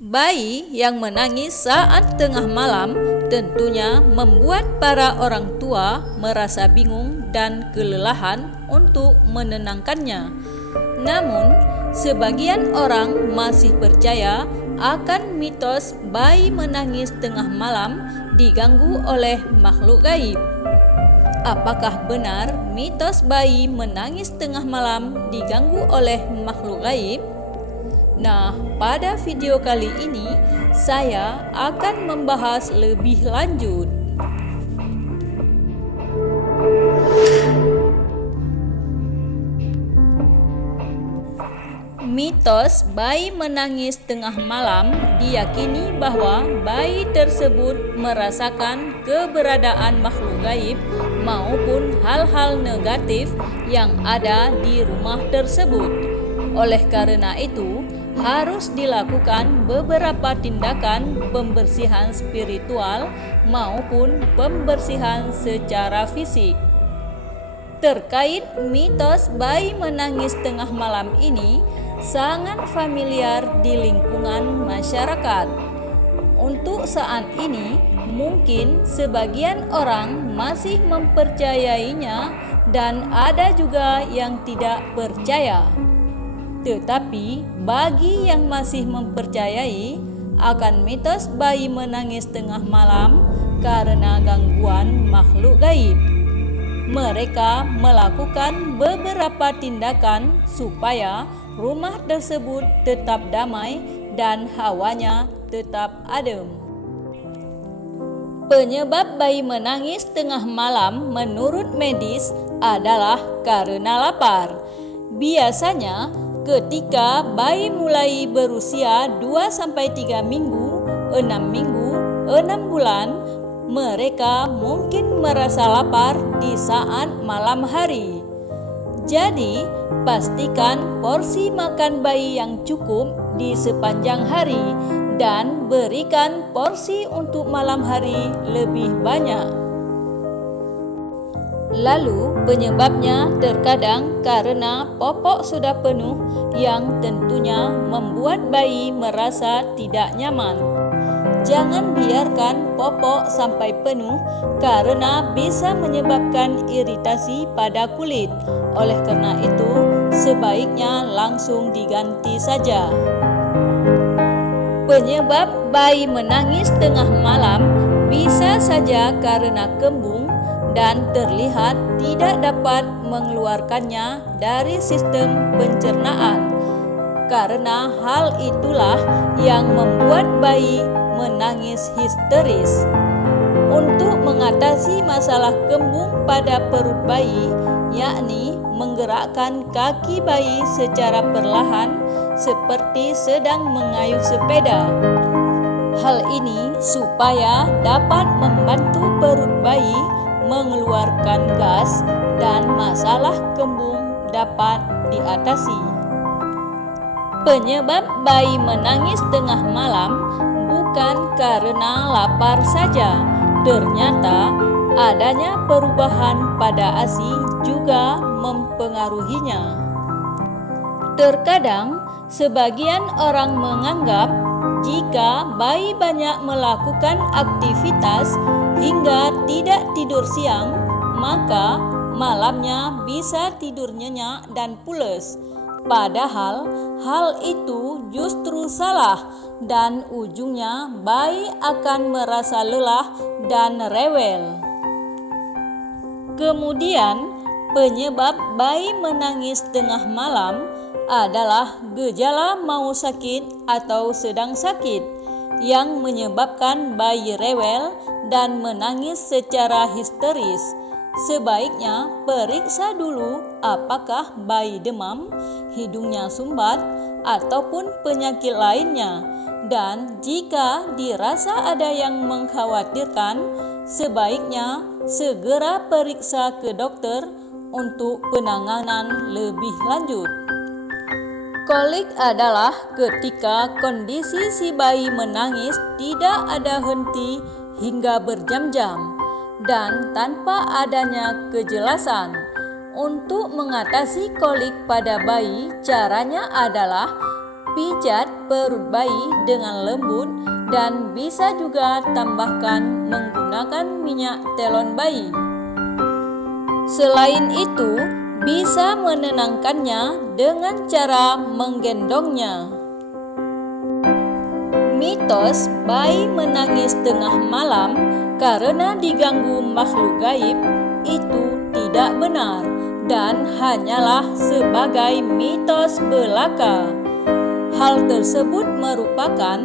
Bayi yang menangis saat tengah malam tentunya membuat para orang tua merasa bingung dan kelelahan untuk menenangkannya. Namun, sebagian orang masih percaya akan mitos bayi menangis tengah malam diganggu oleh makhluk gaib. Apakah benar mitos bayi menangis tengah malam diganggu oleh makhluk gaib? Nah, pada video kali ini saya akan membahas lebih lanjut. Mitos bayi menangis tengah malam diyakini bahwa bayi tersebut merasakan keberadaan makhluk gaib maupun hal-hal negatif yang ada di rumah tersebut. Oleh karena itu, harus dilakukan beberapa tindakan pembersihan spiritual maupun pembersihan secara fisik. Terkait mitos bayi menangis tengah malam ini sangat familiar di lingkungan masyarakat. Untuk saat ini, mungkin sebagian orang masih mempercayainya dan ada juga yang tidak percaya. Tetapi bagi yang masih mempercayai akan mitos bayi menangis tengah malam karena gangguan makhluk gaib, mereka melakukan beberapa tindakan supaya rumah tersebut tetap damai dan hawanya tetap adem. Penyebab bayi menangis tengah malam menurut medis adalah karena lapar. Biasanya ketika bayi mulai berusia 2-3 minggu, 6 minggu, 6 bulan, mereka mungkin merasa lapar di saat malam hari. Jadi, pastikan porsi makan bayi yang cukup di sepanjang hari dan berikan porsi untuk malam hari lebih banyak. Lalu penyebabnya terkadang karena popok sudah penuh yang tentunya membuat bayi merasa tidak nyaman. Jangan biarkan popok sampai penuh karena bisa menyebabkan iritasi pada kulit. Oleh karena itu, sebaiknya langsung diganti saja. Penyebab bayi menangis tengah malam bisa saja karena kembung dan terlihat tidak dapat mengeluarkannya dari sistem pencernaan. Karena hal itulah yang membuat bayi menangis histeris. Untuk mengatasi masalah kembung pada perut bayi, yakni menggerakkan kaki bayi secara perlahan seperti sedang mengayuh sepeda. Hal ini supaya dapat membantu perut bayi mengeluarkan gas dan masalah kembung dapat diatasi. Penyebab bayi menangis tengah malam bukan karena lapar saja. Ternyata adanya perubahan pada ASI juga mempengaruhinya. Terkadang sebagian orang menganggap jika bayi banyak melakukan aktivitas hingga tidak tidur siang, maka malamnya bisa tidur nyenyak dan pules. Padahal hal itu justru salah dan ujungnya bayi akan merasa lelah dan rewel. Kemudian, penyebab bayi menangis tengah malam adalah gejala mau sakit atau sedang sakit yang menyebabkan bayi rewel dan menangis secara histeris. Sebaiknya periksa dulu apakah bayi demam, hidungnya sumbat, ataupun penyakit lainnya. Dan jika dirasa ada yang mengkhawatirkan, sebaiknya segera periksa ke dokter untuk penanganan lebih lanjut. Kolik adalah ketika kondisi si bayi menangis tidak ada henti hingga berjam-jam dan tanpa adanya kejelasan. Untuk mengatasi kolik pada bayi, caranya adalah pijat perut bayi dengan lembut dan bisa juga tambahkan menggunakan minyak telon bayi. Selain itu, bisa menenangkannya dengan cara menggendongnya. Mitos bayi menangis tengah malam karena diganggu makhluk gaib itu tidak benar dan hanyalah sebagai mitos belaka. Hal tersebut merupakan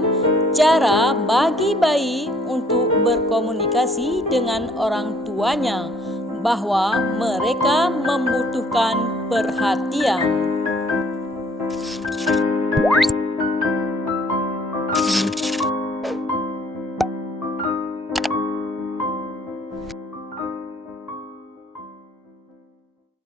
cara bagi bayi untuk berkomunikasi dengan orang tuanya bahwa mereka membutuhkan perhatian.